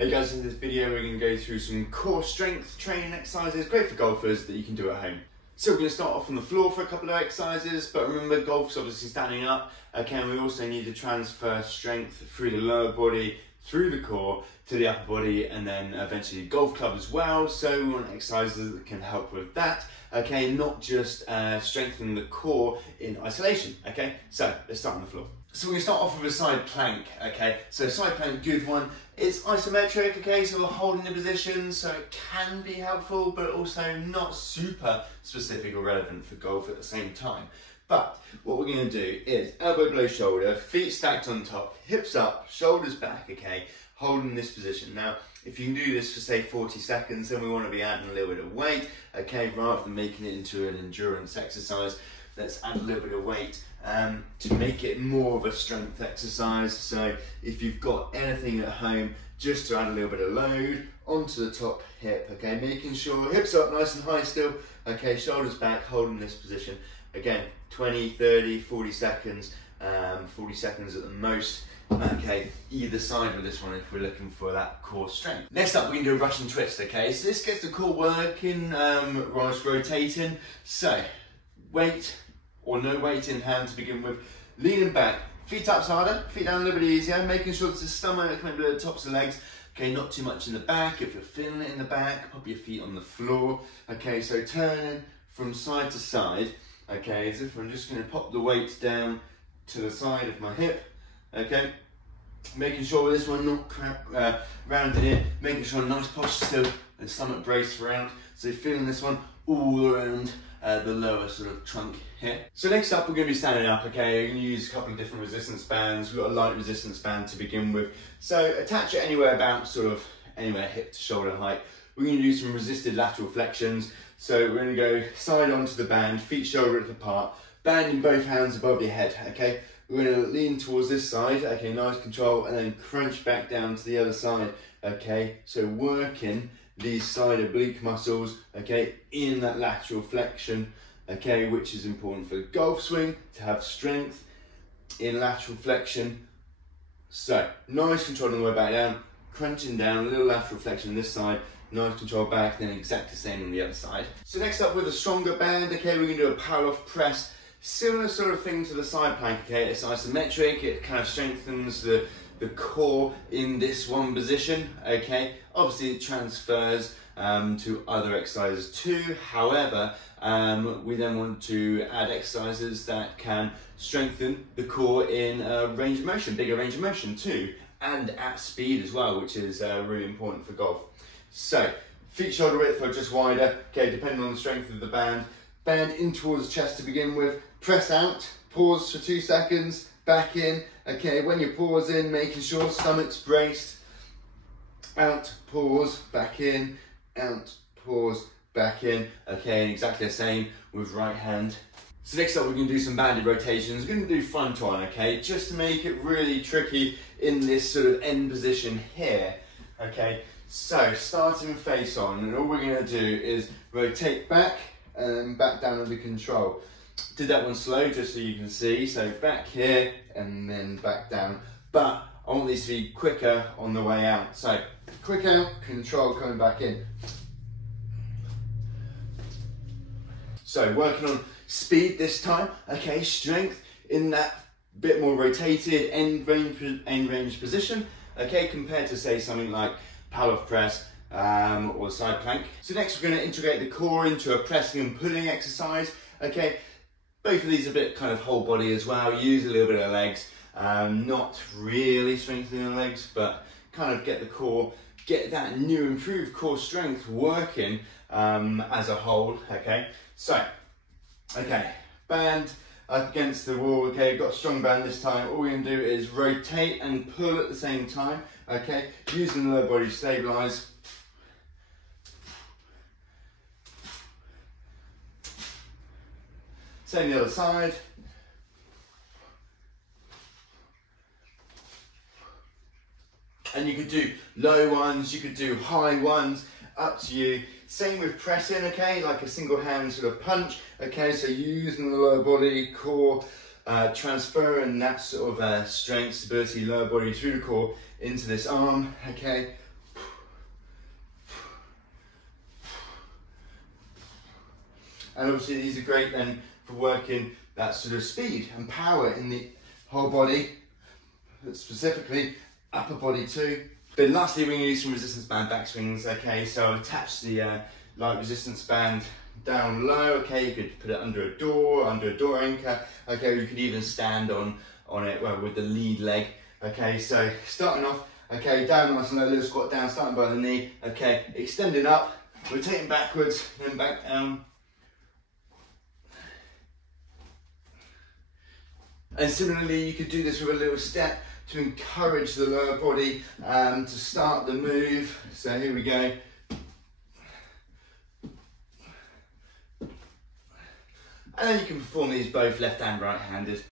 Hey guys, in this video we're going to go through some core strength training exercises, great for golfers that you can do at home. So we're going to start off on the floor for a couple of exercises, but remember golf's obviously standing up, okay, and we also need to transfer strength through the lower body, through the core, to the upper body, and then eventually golf club as well. So we want exercises that can help with that, okay, not just strengthening the core in isolation, okay. So let's start on the floor. So we're going to start off with a side plank, okay. So side plank, good one. It's isometric, okay, so we're holding the position, so it can be helpful, but also not super specific or relevant for golf at the same time. But what we're going to do is elbow below shoulder, feet stacked on top, hips up, shoulders back, okay, holding this position. Now, if you can do this for say 40 seconds, then we want to be adding a little bit of weight, okay, rather than making it into an endurance exercise. Let's add a little bit of weight to make it more of a strength exercise. So if you've got anything at home, just to add a little bit of load onto the top hip, okay, making sure hips up nice and high still, okay, shoulders back, holding this position. Again, 20, 30, 40 seconds, 40 seconds at the most, okay, either side with this one if we're looking for that core strength. Next up, we can do a Russian twist, okay, so this gets the core working whilst rotating. So, weight or no weight in hand to begin with, leaning back, feet up harder, feet down a little bit easier, making sure that the stomach, maybe the tops of the legs, okay, not too much in the back. If you're feeling it in the back, pop your feet on the floor, okay, so turning from side to side, okay, as if I'm just going to pop the weight down to the side of my hip, okay, making sure this one not rounded in, making sure nice posture still and stomach braced around, so feeling this one all around the lower sort of trunk here. So next up we're going to be standing up, okay, you're going to use a couple of different resistance bands. We've got a light resistance band to begin with, so attach it anywhere about sort of anywhere hip to shoulder height. We're going to do some resisted lateral flexions, so we're going to go side onto the band, feet shoulder width apart, band in both hands above your head, okay. We're going to lean towards this side, okay, nice control, and then crunch back down to the other side, okay, so working these side oblique muscles, okay, in that lateral flexion, okay, which is important for the golf swing, to have strength in lateral flexion. So, nice control on the way back down, crunching down, a little lateral flexion on this side, nice control back, then exactly the same on the other side. So next up with a stronger band, okay, we're going to do a Powerof Press, similar sort of thing to the side plank, okay, it's isometric, it kind of strengthens the core in this one position, okay. Obviously it transfers to other exercises too, however, we then want to add exercises that can strengthen the core in range of motion, bigger range of motion too, and at speed as well, which is really important for golf. So, feet shoulder width or just wider, okay, depending on the strength of the band. Band in towards the chest to begin with, press out, pause for 2 seconds, back in, okay, when you pause in, making sure stomach's braced, out, pause, back in, out, pause, back in, okay, and exactly the same with right hand. So next up we're going to do some banded rotations. We're going to do front on, okay, just to make it really tricky in this sort of end position here, okay. So starting face on, and all we're going to do is rotate back and then back down under control. Did that one slow just so you can see, so back here and then back down, but I want these to be quicker on the way out. So quick out, control coming back in. So working on speed this time, okay, strength in that bit more rotated end range position, okay, compared to say something like Powerof Press or side plank. So next we're going to integrate the core into a pressing and pulling exercise, okay. Both of these are a bit kind of whole body as well, use a little bit of legs, not really strengthening the legs, but kind of get the core, get that new improved core strength working as a whole, okay. So, okay, band up against the wall, okay, got a strong band this time. All we're going to do is rotate and pull at the same time, okay, using the lower body to stabilise. Same the other side. And you could do low ones, you could do high ones, up to you. Same with pressing, okay, like a single hand sort of punch, okay, so using the lower body, core, transferring that sort of strength, stability, lower body through the core into this arm, okay, And obviously these are great then for working that sort of speed and power in the whole body, but specifically upper body too. Then lastly, we're going to use some resistance band back swings. Okay, so attach the light resistance band down low. Okay, you could put it under a door anchor. Okay, or you could even stand on it with the lead leg. Okay, so starting off, okay, down nice and low, little squat down, starting by the knee. Okay, extending up, rotating backwards, then back down. And similarly, you could do this with a little step to encourage the lower body to start the move. So here we go. And then you can perform these both left and right-handed.